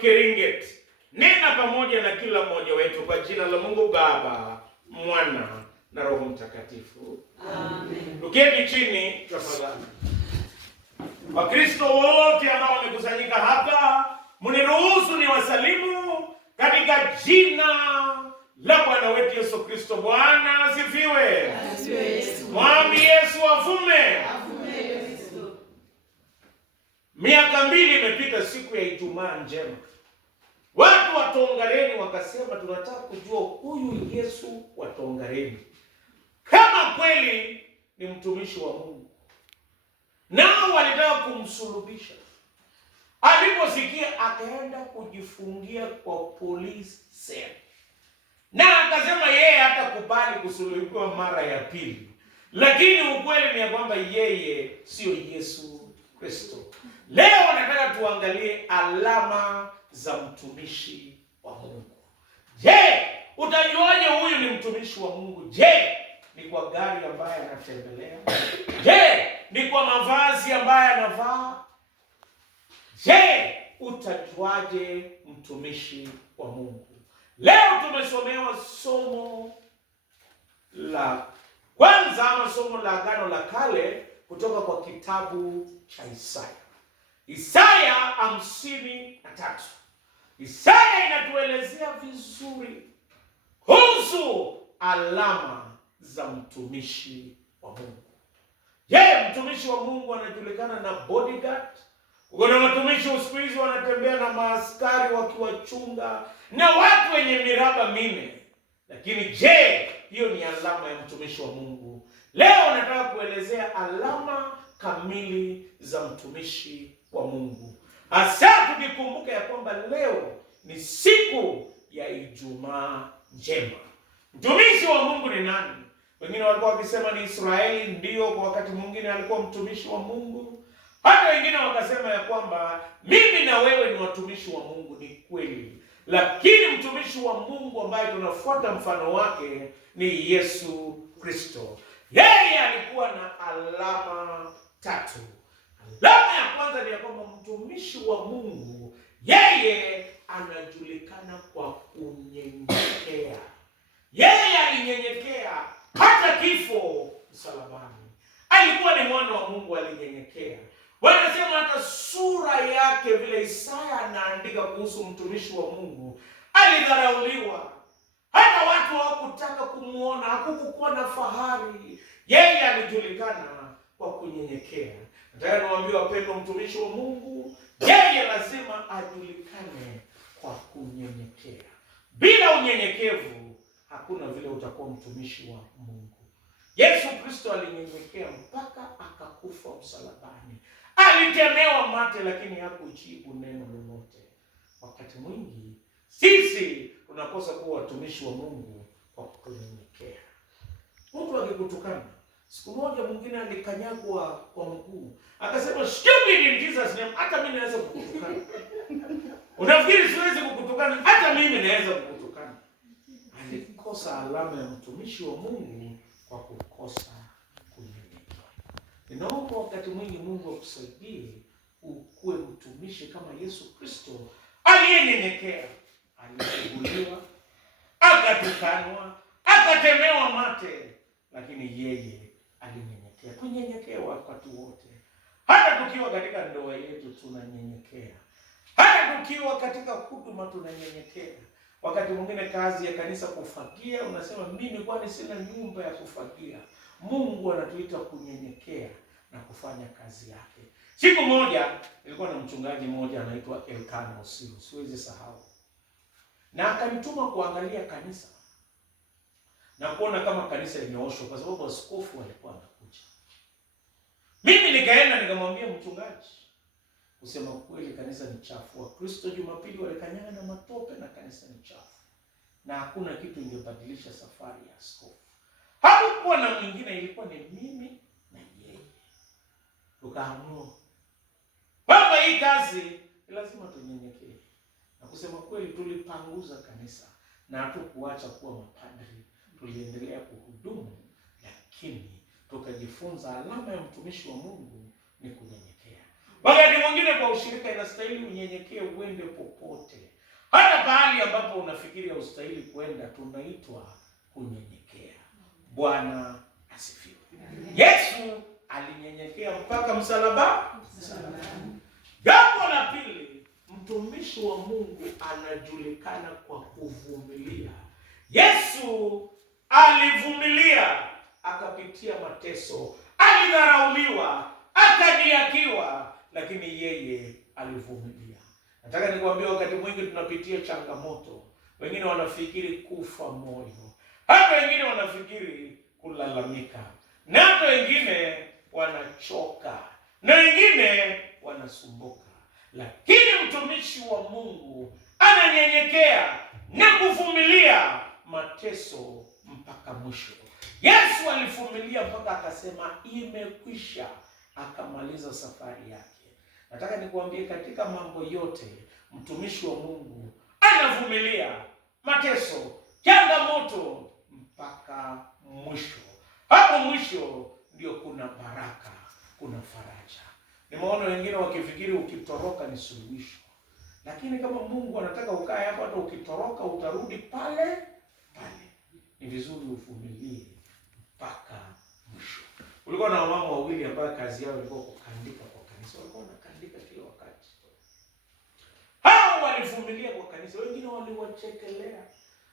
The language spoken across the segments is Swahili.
Keringet, nena pamoja na kila mmoja wetu kwa jina la Mungu Baba, Mwana na Roho Mtakatifu. Amen. Tuketi chini tafadhali. Wakristo wote ambao wamekusanyika hapa, mniruhusu ni wasalimu katika jina la Bwana wetu Yesu Kristo. Bwana asifiwe. Mwami Yesu afume. Miaka 2 imepita siku ya Ijumaa njema. Watu wa Tongareni wakasema tunataka kujua huyu Yesu wa Tongareni kama kweli ni mtumishi wa Mungu. Nao walitaka kumsulubisha. Aliposikia akaenda kujifungia kwa police cell. Na akasema yeye hatakubali kusulubiwa mara ya pili. Lakini ukweli ni kwamba yeye sio Yesu Kristo. Leo nataka tuangalie alama za mtumishi wa Mungu. Je, utajuaje huyu ni mtumishi wa Mungu? Je, ni kwa gari ambaye anatembelea? Je, ni kwa mavazi ambaye anavaa? Je, utajuaje mtumishi wa Mungu? Leo tumesomewa somo la kwanza ama somo la Agano la Kale kutoka kwa kitabu cha Isaya. Isaya 53. Isaya inatuelezea vizuri kuhusu alama za mtumishi wa Mungu. Je, mtumishi wa Mungu anajulikana na bodyguard? Kuna watumishi siku hizi wanatembea na maaskari wakiwachunga na watu wenye miraba 4. Lakini je, hiyo ni alama ya mtumishi wa Mungu? Leo nataka kuelezea alama kamili za mtumishi wa Mungu. Hasa tukikumbuka ya kwamba leo ni siku ya Ijumaa njema. Mtumishi wa Mungu ni nani? Wengine walikuwa wakisema ni Israeli, ndio kwa wakati mwingine alikuwa mtumishi wa Mungu. Hata wengine wakasema ya kwamba mimi na wewe ni watumishi wa Mungu. Ni kweli. Lakini mtumishi wa Mungu ambaye tunafuata mfano wake ni Yesu Kristo. Yeye alikuwa na alama 3. Alama ya kwanza ni ya kwamba mtumishi wa Mungu yeye anajulikana kwa kunyenyekea. Yeye alinyenyekea hata kifo msalabani. Alikuwa ni mwana wa Mungu, alinyenyekea. Wanasema hata sura yake, vile Isaya anaandika kuhusu mtumishi wa Mungu, alidharauliwa. Hata watu hawakutaka kumuona, hakukuwa na fahari. Yeye alijulikana kwa kunyenyekea. Nataka niwaambie wapendwa, mtumishi wa Mungu yeye lazima ajulikane kwa kunyenyekea. Bila unyenyekevu hakuna vile utakuwa mtumishi wa Mungu. Yesu Kristo alinyenyekea mpaka akakufa msalabani. Alitemewa mate lakini hakujibu neno lolote. Wakati mwingi sisi tunakosa kuwa watumishi wa Mungu kwa kunyenyekea. Mtu akikutukana, siku moja mwingine alikanyagwa kwa mguu, akasema stupid in Jesus name, hata mimi naweza kukutukana. Unafikiri siwezi kukutukana? Hata mimi naweza kukutukana. Alikosa alama ya mtumishi wa Mungu kwa kukosa kunyenyekea. Ninaomba wakati mwingi Mungu akusaidie ukuwe mtumishi kama Yesu Kristo aliyenyenyekea. Alichubuliwa, akatukanwa, akatemewa mate, lakini yeye alinyenyekea. Kunyenyekea wakati wote. Hata tukiwa katika ndoa yetu tunanyenyekea. Hata tukiwa katika huduma tunanyenyekea. Wakati mwingine kazi ya kanisa kufagia, unasema mimi kwani sina nyumba ya kufagia. Mungu anatuita kunyenyekea na kufanya kazi yake. Siku moja nilikuwa na mchungaji mmoja anaitwa Elkana Osiru, siwezi sahau. Na akanituma kuangalia kanisa na kuona kama kanisa limeoshwa, kwa sababu askofu alikuwa anakuja. Mimi nikaenda nikamwambia mchungaji, kusema kweli kanisa ni chafu. Wakristo Jumapili walikanyaga na matope na kanisa ni chafu. Na hakuna kitu ingebadilisha safari ya askofu. Hakukuwa na mwingine, ilikuwa ni mimi na yeye. Tukaamua kwamba hii kazi lazima tunyenyekee. Na kusema kweli tulipanguza kanisa na hatukuacha kuwa mapadri. Tuliendelea kuhudumu, lakini tukajifunza alama ya mtumishi wa Mungu ni kunyenyekea. Wakati mwingine kwa ushirika inastahili unyenyekee, uende popote, hata pahali ambapo unafikiri haustahili kwenda, tunaitwa kunyenyekea. Bwana asifiwe. Yesu alinyenyekea mpaka msalaba. Jambo la pili, mtumishi wa Mungu anajulikana kwa kuvumilia. Yesu alivumilia, akapitia mateso, alidharauliwa, akadhihakiwa, lakini yeye alivumilia. Nataka nikwambie, wakati mwingi tunapitia changamoto. Wengine wanafikiri kufa moyo, hata wengine wanafikiri kulalamika, na hata wengine wanachoka, na wengine wanasumbuka. Lakini mtumishi wa Mungu ananyenyekea na kuvumilia mateso mpaka mwisho. Yesu alivumilia mpaka akasema imekwisha, akamaliza safari yake. Nataka nikuambie, katika mambo yote mtumishi wa Mungu anavumilia mateso, changamoto mpaka mwisho. Hapo mwisho ndio kuna baraka, kuna faraja. Nimeona wengine wakifikiri ukitoroka ni suluhisho, lakini kama Mungu anataka ukae hapa, hata ukitoroka utarudi pale pale. Ni vizuri uvumilie mpaka mwisho. Kulikuwa na wamama wawili ambao kazi yao ilikuwa kuandika kwa kanisa, walikuwa wanaandika kila wakati. Hao walivumilia kwa kanisa, wengine waliwachekelea.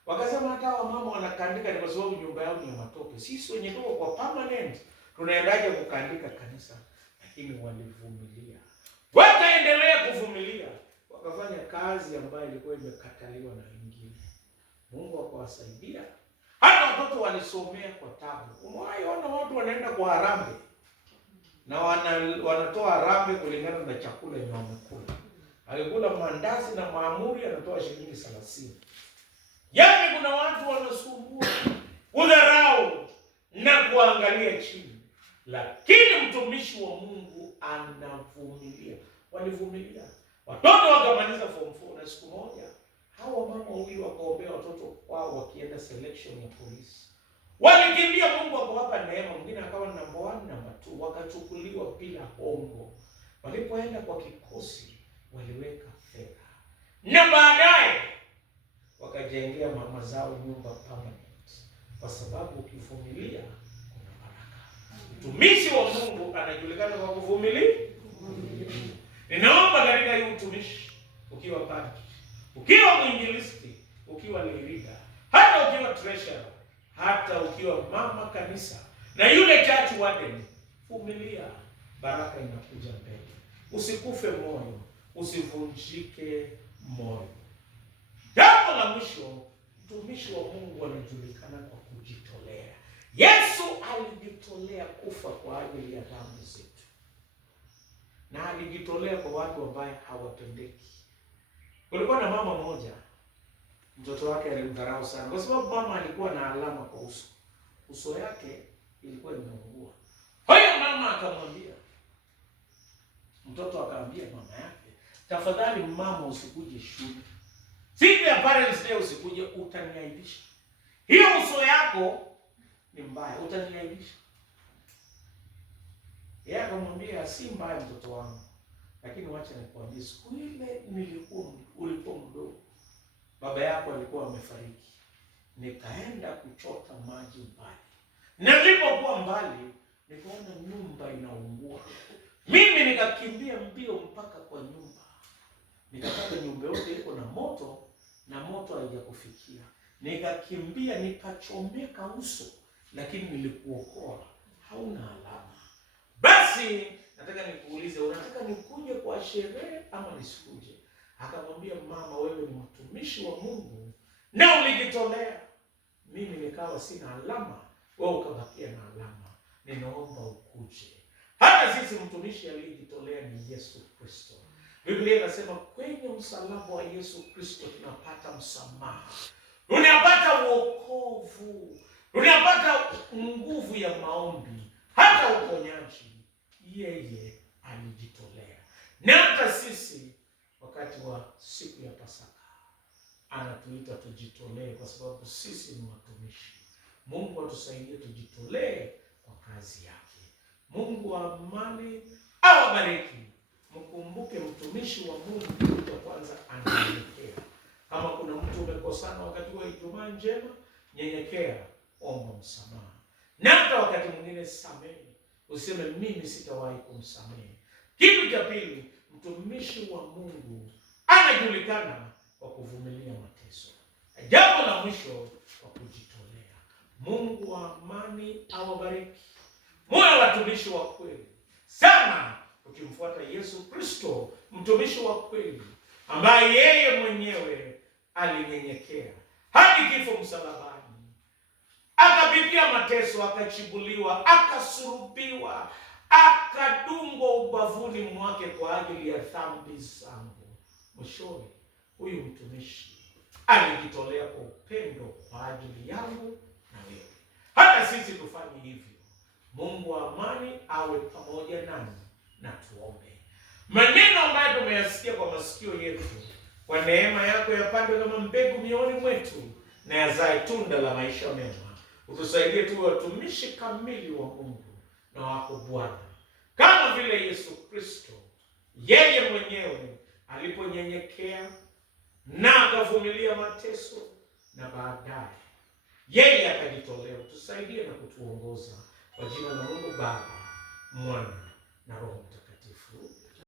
Wakasema hata wamama wanakaandika ni kwa sababu nyumba yao ni ya matope. Sisi wenye ndio kwa permanent tunaendaje kukaandika kanisa? Lakini walivumilia. Wakaendelea kuvumilia. Wakafanya kazi ambayo ilikuwa imekataliwa na wengine. Mungu akawasaidia. Hata watoto walisomea kwa tabu. Umewaona watu wanaenda kwa harambee na wanatoa harambee kulingana na chakula yenye wamekula. Alikula mandazi na mahamuri, anatoa shilingi 30. Yaani kuna watu wanasumbua, kudharau na kuangalia chini. Lakini mtumishi wa Mungu anavumilia. Walivumilia. Watoto wakamaliza form 4, na siku moja hawa mama wawili wakaombea watoto wao wakienda selection ya polisi. Walikimbia, Mungu akawapa neema, mwingine akawa number 1, number 2, wakachukuliwa bila hongo. Walipoenda kwa kikosi waliweka fedha. Na baadaye wakajengea mama zao nyumba permanent. Kwa sababu ukivumilia kuna baraka. Mtumishi wa Mungu anajulikana kwa kuvumilia. Ninaomba katika hii utumishi, ukiwa padri, ukiwa mwinjilisti, ukiwa leader, hata ukiwa treasurer, hata ukiwa mama kanisa na yule church warden, vumilia, baraka inakuja mbele. Usikufe moyo, usivunjike moyo. Jambo la mwisho, mtumishi wa Mungu anajulikana kwa kujitolea. Yesu alijitolea kufa kwa ajili ya dhambi zetu. Na alijitolea kwa watu ambao hawapendeki. Kulikuwa na mama mmoja, mtoto wake alimdharau sana kwa sababu mama alikuwa na alama kwa uso. Uso yake ilikuwa imeungua. Hayo mama akamwambia, mtoto akaambia mama yake, tafadhali mama, usikuje shule. Siku ya Parents Day usikuje, utaniaibisha. Hiyo uso yako ni mbaya, utaniaibisha. Yeye akamwambia, si mbaya mtoto wangu, lakini wacha nikwambie, siku ile ulikuwa mdogo, baba yako alikuwa amefariki. Nikaenda kuchota maji mbali. Na nilipokuwa mbali, nikaona nyumba inaungua. Mimi nikakimbia mbio mpaka kwa nyumba. Nikapata nyumba yote iko na moto na moto haijakufikia. Nikakimbia nikachomeka uso, lakini nilikuokoa. Hauna alama. Basi nataka nikuulize, unataka nikuje kwa sherehe ama nisikuje? Akamwambia, mama, wewe ni mtumishi wa Mungu na ulijitolea. Mimi nikawa sina alama, wewe ukabakia na alama. Ninaomba ukuje. Hata sisi mtumishi aliyejitolea ni Yesu Kristo. Biblia inasema kwenye msalaba wa Yesu Kristo tunapata msamaha. Tunapata wokovu. Tunapata nguvu ya maombi. Hata uponyaji. Yeye alijitolea. Na hata sisi wakati wa siku ya Pasaka anatuita tujitolee, kwa sababu sisi ni watumishi. Mungu atusaidie tujitolee kwa kazi yake. Mungu wa amani awabariki. mkumbuke mtumishi wa Mungu kitu cha kwanza ananyenyekea. Kama kuna mtu umekosana wakati wa Ijumaa Njema, nyenyekea, omba msamaha. Na hata wakati mwingine samehe. Useme mimi sitawahi kumsamehe. Kitu cha pili, mtumishi wa Mungu anajulikana kwa kuvumilia mateso. Jambo la mwisho, kwa kujitolea. Mungu wa amani awabariki. Moyo watumishi wa kweli sana, ukimfuata Yesu Kristo, mtumishi wa kweli ambaye yeye mwenyewe alinyenyekea hadi kifo msalabani, akapitia mateso, akachibuliwa, akasulubiwa, akadungwa ubavuni mwake kwa ajili ya dhambi zangu. Mwishowe huyu mtumishi alijitolea kwa upendo kwa ajili yangu na wewe. Hata sisi tufanye hivyo. Mungu wa amani awe pamoja nani. Na tuombe. Maneno ambayo tumeyasikia kwa masikio yetu, kwa neema yako yapande kama mbegu mioyoni mwetu na yazae tunda la maisha mema. Utusaidie tuwe watumishi kamili wa Mungu na wako Bwana, kama vile Yesu Kristo yeye mwenyewe aliponyenyekea na akavumilia mateso na baadaye yeye akajitolea. Tusaidie na kutuongoza kwa jina la Mungu Baba, Mwana na Roho Mtakatifu.